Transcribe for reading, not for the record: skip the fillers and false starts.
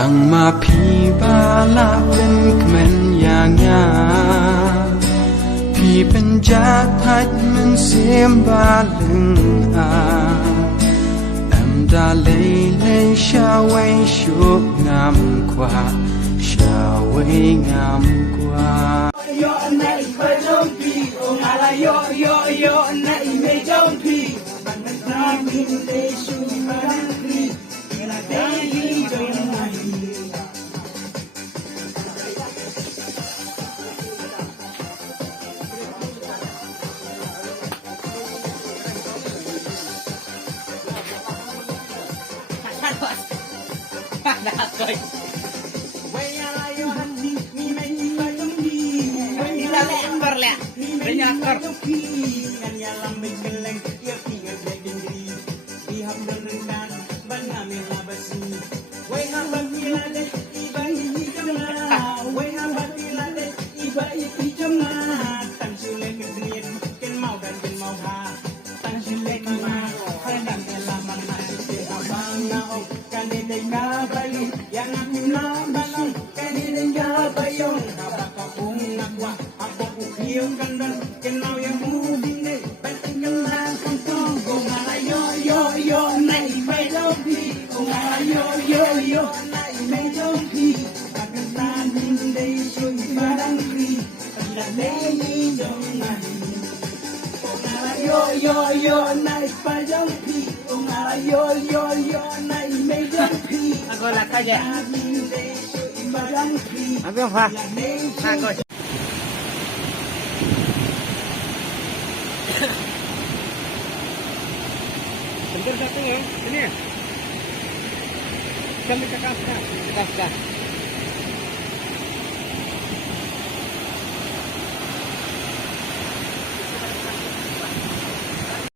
ตั้งมาพีบาลาเป็นขมันอย่างงาพี่เป็นจากทัดมันเสียมบาลึงอาแอมดาเลยเลยชาไว้ชุกงามกว่าชาไว้งามกว่าโยในไปจงพี่องอะไรโยในไม่จงพี่บันดาลมินเลชุบันพี่ละเดยีจงไม่Agora calle. Avião vá. Agora. Bentar satu ya. Sini. Kami ke kafka.